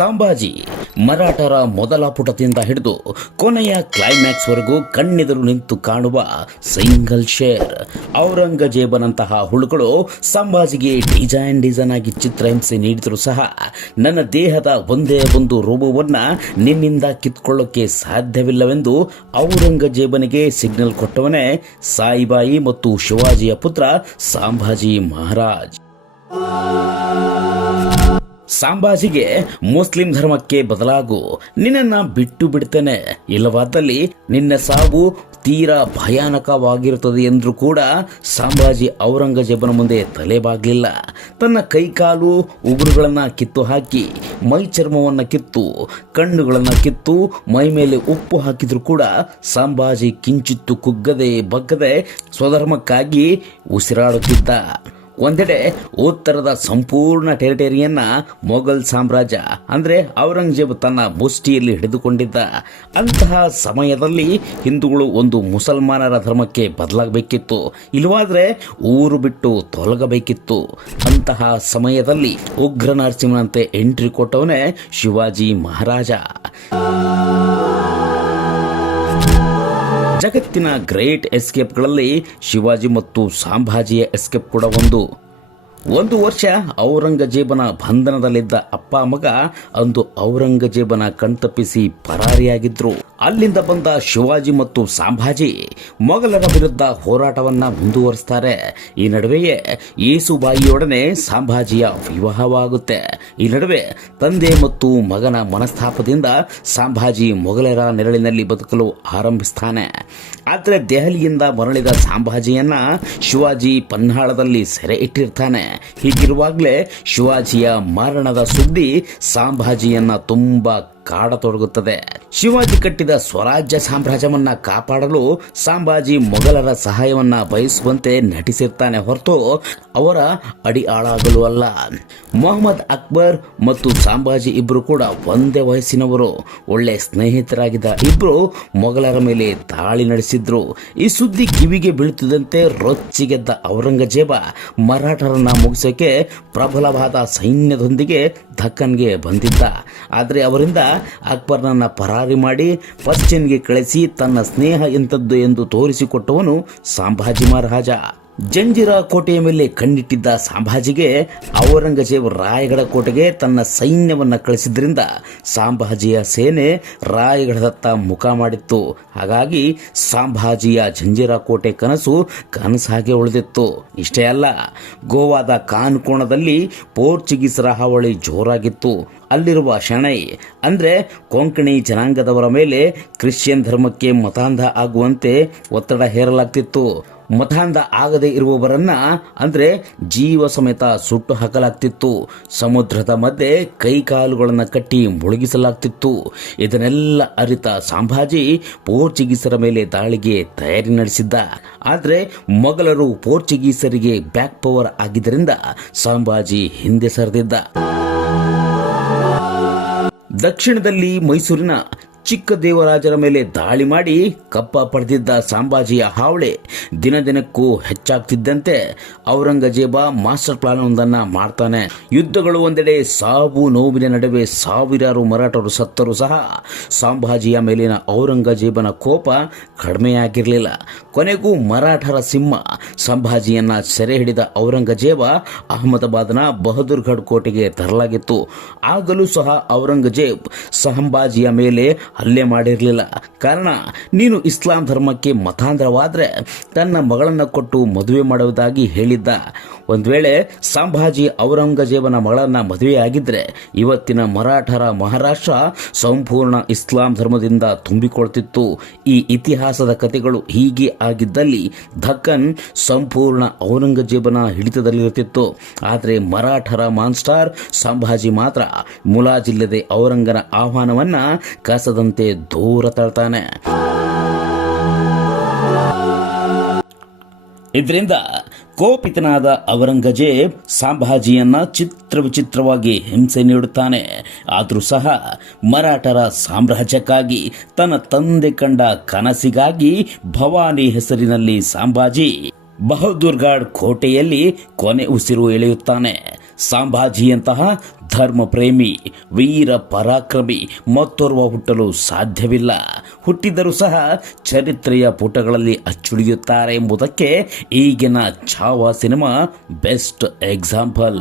ಸಂಭಾಜಿ ಮರಾಠರ ಮೊದಲ ಪುಟದಿಂದ ಹಿಡಿದು ಕೊನೆಯ ಕ್ಲೈಮ್ಯಾಕ್ಸ್ ವರೆಗೂ ಕಣ್ಣೆದುರು ನಿಂತು ಕಾಣುವ ಸಿಂಗಲ್ ಶೇರ್ ಔರಂಗಜೇಬನಂತಹ ಹುಳುಗಳು ಸಂಭಾಜಿಗೆ ಡಿಸೈನ್ ಡಿಸೈನ್ ಆಗಿ ಚಿತ್ರಹಿಂಸೆ ನೀಡಿದರೂ ಸಹ ನನ್ನ ದೇಹದ ಒಂದೇ ಒಂದು ರೂಪವನ್ನ ನಿನ್ನಿಂದ ಕಿತ್ಕೊಳ್ಳೋಕೆ ಸಾಧ್ಯವಿಲ್ಲವೆಂದು ಔರಂಗಜೇಬನಿಗೆ ಸಿಗ್ನಲ್ ಕೊಟ್ಟವನೇ ಸಾಯಿಬಾಯಿ ಮತ್ತು ಶಿವಾಜಿಯ ಪುತ್ರ ಸಂಭಾಜಿ ಮಹಾರಾಜ್. ಸಾಂಬಾಜಿಗೆ ಮುಸ್ಲಿಂ ಧರ್ಮಕ್ಕೆ ಬದಲಾಗು, ನಿನ್ನನ್ನ ಬಿಟ್ಟು ಬಿಡ್ತೇನೆ. ಇಲ್ಲವಾದಲ್ಲಿ ನಿನ್ನ ಸಾವು ತೀರಾ ಭಯಾನಕವಾಗಿರುತ್ತದೆ ಎಂದರೂ ಕೂಡ ಸಾಂಬಾಜಿ ಔರಂಗಜೇಬನ ಮುಂದೆ ತಲೆಬಾಗಲಿಲ್ಲ ತನ್ನ ಕೈಕಾಲು ಉಗುರುಗಳನ್ನು ಕಿತ್ತು ಹಾಕಿ, ಮೈ ಚರ್ಮವನ್ನು ಕಿತ್ತು, ಕಣ್ಣುಗಳನ್ನು ಕಿತ್ತು, ಮೈ ಮೇಲೆ ಉಪ್ಪು ಹಾಕಿದರೂ ಕೂಡ ಸಾಂಬಾಜಿ ಕಿಂಚಿತ್ತು ಕುಗ್ಗದೆ ಬಗ್ಗದೆ ಸ್ವಧರ್ಮಕ್ಕಾಗಿ ಉಸಿರಾಡುತ್ತಿದ್ದ. ಒಂದೆಡೆ ಉತ್ತರದ ಸಂಪೂರ್ಣ ಟೆರಿಟರಿಯನ್ನ ಮೊಘಲ್ ಸಾಮ್ರಾಜ್ಯ, ಅಂದ್ರೆ ಔರಂಗಜೇಬ್ ತನ್ನ ಮುಷ್ಟಿಯಲ್ಲಿ ಹಿಡಿದುಕೊಂಡಿದ್ದ ಅಂತಹ ಸಮಯದಲ್ಲಿ ಹಿಂದೂಗಳು ಒಂದು ಮುಸಲ್ಮಾನರ ಧರ್ಮಕ್ಕೆ ಬದಲಾಗಬೇಕಿತ್ತು. ಇಲ್ಲವಾದ್ರೆ ಊರು ಬಿಟ್ಟು ತೊಲಗಬೇಕಿತ್ತು. ಅಂತಹ ಸಮಯದಲ್ಲಿ ಉಗ್ರ ನರಸಿಂಹನಂತೆ ಎಂಟ್ರಿ ಕೊಟ್ಟವನೇ ಶಿವಾಜಿ ಮಹಾರಾಜ. ಜಗತ್ತಿನ ಗ್ರೇಟ್ ಎಸ್ಕೇಪ್ಗಳಲ್ಲಿ ಶಿವಾಜಿ ಮತ್ತು ಸಾಂಭಾಜಿಯ ಎಸ್ಕೇಪ್ ಕೂಡ ಒಂದು. ಒಂದು ವರ್ಷ ಔರಂಗಜೇಬನ ಬಂಧನದಲ್ಲಿದ್ದ ಅಪ್ಪ ಮಗ ಅಂದು ಔರಂಗಜೇಬನ ಕಣ್ತಪ್ಪಿಸಿ ಪರಾರಿಯಾಗಿದ್ರು. ಅಲ್ಲಿಂದ ಬಂದ ಶಿವಾಜಿ ಮತ್ತು ಸಾಂಭಾಜಿ ಮೊಘಲರ ವಿರುದ್ಧ ಹೋರಾಟವನ್ನ ಮುಂದುವರಿಸ್ತಾರೆ. ಈ ನಡುವೆಯೇ ಯೇಸುಬಾಯಿಯೊಡನೆ ಸಾಂಭಾಜಿಯ ವಿವಾಹವಾಗುತ್ತೆ. ಈ ನಡುವೆ ತಂದೆ ಮತ್ತು ಮಗನ ಮನಸ್ತಾಪದಿಂದ ಸಾಂಭಾಜಿ ಮೊಘಲರ ನೆರಳಿನಲ್ಲಿ ಬದುಕಲು ಆರಂಭಿಸ್ತಾನೆ. ಆದರೆ ದೆಹಲಿಯಿಂದ ಮರಳಿದ ಸಾಂಭಾಜಿಯನ್ನ ಶಿವಾಜಿ ಪನ್ನಾಳದಲ್ಲಿ ಸೆರೆ ಇಟ್ಟಿರ್ತಾನೆ. ಹೀಗಿರುವಾಗಲೇ ಶಿವಾಜಿಯ ಮರಣದ ಸುದ್ದಿ ಸಾಂಭಾಜಿಯನ್ನ ತುಂಬಾ ಕಾಡತೊಡಗುತ್ತದೆ. ಶಿವಾಜಿ ಕಟ್ಟಿದ ಸ್ವರಾಜ್ಯ ಸಾಮ್ರಾಜ್ಯವನ್ನ ಕಾಪಾಡಲು ಸಂಭಾಜಿ ಮೊಘಲರ ಸಹಾಯವನ್ನ ಬಯಸುವಂತೆ ನಟಿಸಿರ್ತಾನೆ ಹೊರತು ಅವರ ಅಡಿ ಆಳಾಗಲು ಅಲ್ಲ. ಮೊಹಮ್ಮದ್ ಅಕ್ಬರ್ ಮತ್ತು ಸಂಭಾಜಿ ಇಬ್ಬರು ಕೂಡ ಒಂದೇ ವಯಸ್ಸಿನವರು. ಒಳ್ಳೆ ಸ್ನೇಹಿತರಾಗಿದ್ದ ಇಬ್ಬರು ಮೊಘಲರ ಮೇಲೆ ದಾಳಿ ನಡೆಸಿದ್ರು. ಈ ಸುದ್ದಿ ಕಿವಿಗೆ ಬೀಳುತ್ತಿದ್ದಂತೆ ರೊಚ್ಚಿಗೆದ್ದ ಔರಂಗಜೇಬ ಮರಾಠರನ್ನ ಮುಗಿಸೋಕೆ ಪ್ರಬಲವಾದ ಸೈನ್ಯದೊಂದಿಗೆ ದಕ್ಕನ್ಗೆ ಬಂದಿದ್ದ. ಆದರೆ ಅವರಿಂದ ಅಕ್ಬರ್ನನ್ನು ಪರಾರಿ ಮಾಡಿ ಪಶ್ಚಿಮ್ಗೆ ಕಳಿಸಿ ತನ್ನ ಸ್ನೇಹ ಎಂಥದ್ದು ಎಂದು ತೋರಿಸಿಕೊಟ್ಟವನು ಸಾಂಭಾಜಿ ಮಹಾರಾಜ ಜಂಜಿರಾ ಕೋಟೆಯ ಮೇಲೆ ಕಣ್ಣಿಟ್ಟಿದ್ದ ಸಾಂಭಾಜಿಗೆ ಔರಂಗಜೇಬ್ ರಾಯಗಢ ಕೋಟೆಗೆ ತನ್ನ ಸೈನ್ಯವನ್ನು ಕಳಿಸಿದ್ರಿಂದ ಸಾಂಭಾಜಿಯ ಸೇನೆ ರಾಯಗಢದತ್ತ ಮುಖ ಮಾಡಿತ್ತು. ಹಾಗಾಗಿ ಸಾಂಭಾಜಿಯ ಜಂಜಿರಾ ಕೋಟೆ ಕನಸು ಕನಸಾಗೆ ಉಳಿದಿತ್ತು. ಇಷ್ಟೇ ಅಲ್ಲ, ಗೋವಾದ ಕಾನ್ಕೋಣದಲ್ಲಿ ಪೋರ್ಚುಗೀಸರ ಹಾವಳಿ ಜೋರಾಗಿತ್ತು. ಅಲ್ಲಿರುವ ಶೆಣೈ ಅಂದರೆ ಕೊಂಕಣಿ ಜನಾಂಗದವರ ಮೇಲೆ ಕ್ರಿಶ್ಚಿಯನ್ ಧರ್ಮಕ್ಕೆ ಮತಾಂಧ ಆಗುವಂತೆ ಒತ್ತಡ ಹೇರಲಾಗ್ತಿತ್ತು. ಮತಾಂಧ ಆಗದೆ ಇರುವವರನ್ನ ಅಂದ್ರೆ ಜೀವ ಸಮೇತ ಸುಟ್ಟು ಹಾಕಲಾಗ್ತಿತ್ತು. ಸಮುದ್ರದ ಮಧ್ಯೆ ಕೈಕಾಲುಗಳನ್ನು ಕಟ್ಟಿ ಮುಳುಗಿಸಲಾಗ್ತಿತ್ತು. ಇದನ್ನೆಲ್ಲ ಅರಿತ ಸಂಭಾಜಿ ಪೋರ್ಚುಗೀಸರ ಮೇಲೆ ದಾಳಿಗೆ ತಯಾರಿ ನಡೆಸಿದ್ದ. ಆದರೆ ಮೊಘಲರು ಪೋರ್ಚುಗೀಸರಿಗೆ ಬ್ಯಾಕ್ ಪವರ್ ಆಗಿದ್ದರಿಂದ ಸಂಭಾಜಿ ಹಿಂದೆ ಸರಿದಿದ್ದ. ದಕ್ಷಿಣದಲ್ಲಿ ಮೈಸೂರಿನ ಚಿಕ್ಕ ದೇವರಾಜರ ಮೇಲೆ ದಾಳಿ ಮಾಡಿ ಕಪ್ಪ ಪಡೆದಿದ್ದ ಸಾಂಬಾಜಿಯ ಹಾವಳಿ ದಿನ ದಿನಕ್ಕೂ ಹೆಚ್ಚಾಗ್ತಿದ್ದಂತೆ ಔರಂಗಜೇಬ ಮಾಸ್ಟರ್ ಪ್ಲಾನ್ ಒಂದನ್ನ ಮಾಡ್ತಾನೆ. ಯುದ್ಧಗಳು ಒಂದೆಡೆ ಸಾವು ನೋವಿನ ನಡುವೆ ಸಾವಿರಾರು ಮರಾಠರು ಸತ್ತರೂ ಸಹ ಸಾಂಬಾಜಿಯ ಮೇಲಿನ ಔರಂಗಜೇಬನ ಕೋಪ ಕಡಿಮೆಯಾಗಿರಲಿಲ್ಲ. ಕೊನೆಗೂ ಮರಾಠರ ಸಿಂಹ ಸಂಭಾಜಿಯನ್ನು ಸೆರೆ ಹಿಡಿದ ಔರಂಗಜೇಬ ಅಹಮದಾಬಾದ್ನ ಬಹದ್ದೂರ್ಗಢ್ ಕೋಟೆಗೆ ತರಲಾಗಿತ್ತು. ಆಗಲೂ ಸಹ ಔರಂಗಜೇಬ್ ಸಂಭಾಜಿಯ ಮೇಲೆ ಹಲ್ಲೆ ಮಾಡಿರಲಿಲ್ಲ. ಕಾರಣ, ನೀನು ಇಸ್ಲಾಂ ಧರ್ಮಕ್ಕೆ ಮತಾಂಧ್ರವಾದರೆ ತನ್ನ ಮಗಳನ್ನು ಕೊಟ್ಟು ಮದುವೆ ಮಾಡುವುದಾಗಿ ಹೇಳಿದ್ದ. ಒಂದು ವೇಳೆ ಸಂಭಾಜಿ ಔರಂಗಜೇಬನ ಮಗಳನ್ನ ಮದುವೆಯಾಗಿದ್ದರೆ ಇವತ್ತಿನ ಮರಾಠರ ಮಹಾರಾಷ್ಟ್ರ ಸಂಪೂರ್ಣ ಇಸ್ಲಾಂ ಧರ್ಮದಿಂದ ತುಂಬಿಕೊಳ್ತಿತ್ತು. ಈ ಇತಿಹಾಸದ ಕಥೆಗಳು ಹೀಗೆ ಆಗಿದ್ದಲ್ಲಿ ದಕ್ಕನ್ ಸಂಪೂರ್ಣ ಔರಂಗಜೇಬನ ಹಿಡಿತದಲ್ಲಿರುತ್ತಿತ್ತು. ಆದರೆ ಮರಾಠರ ಮಾನ್ಸ್ಟಾರ್ ಸಂಭಾಜಿ ಮಾತ್ರ ಮುಲಾಜಿಲ್ಲದೆ ಔರಂಗನ ಆಹ್ವಾನವನ್ನ ಕಸದಂತೆ ದೂರ ತಳ್ತಾನೆ. ಇದರಿಂದ ಕೋಪಿತನಾದ ಔರಂಗಜೇಬ್ ಸಾಂಭಾಜಿಯನ್ನ ಚಿತ್ರ ವಿಚಿತ್ರವಾಗಿ ಹಿಂಸೆ ನೀಡುತ್ತಾನೆ. ಆದರೂ ಸಹ ಮರಾಠರ ಸಾಮ್ರಾಜ್ಯಕ್ಕಾಗಿ ತನ್ನ ತಂದೆ ಕಂಡ ಕನಸಿಗಾಗಿ ಭವಾನಿ ಹೆಸರಿನಲ್ಲಿ ಸಾಂಭಾಜಿ ಬಹದ್ದೂರ್ಗಾಡ್ ಕೋಟೆಯಲ್ಲಿ ಕೊನೆ ಉಸಿರು ಎಳೆಯುತ್ತಾನೆ. ಸಂಭಾಜಿಯಂತಹ ಧರ್ಮ ಪ್ರೇಮಿ ವೀರ ಪರಾಕ್ರಮಿ, ಮತ್ತೋರ್ವ ಹುಟ್ಟಲು ಸಾಧ್ಯವಿಲ್ಲ. ಹುಟ್ಟಿದರೂ ಸಹ ಚರಿತ್ರೆಯ ಪುಟಗಳಲ್ಲಿ ಅಚ್ಚುಳಿಯುತ್ತಾರೆ ಎಂಬುದಕ್ಕೆ ಈಗಿನ ಛಾವ ಸಿನಿಮಾ ಬೆಸ್ಟ್ ಎಕ್ಸಾಂಪಲ್.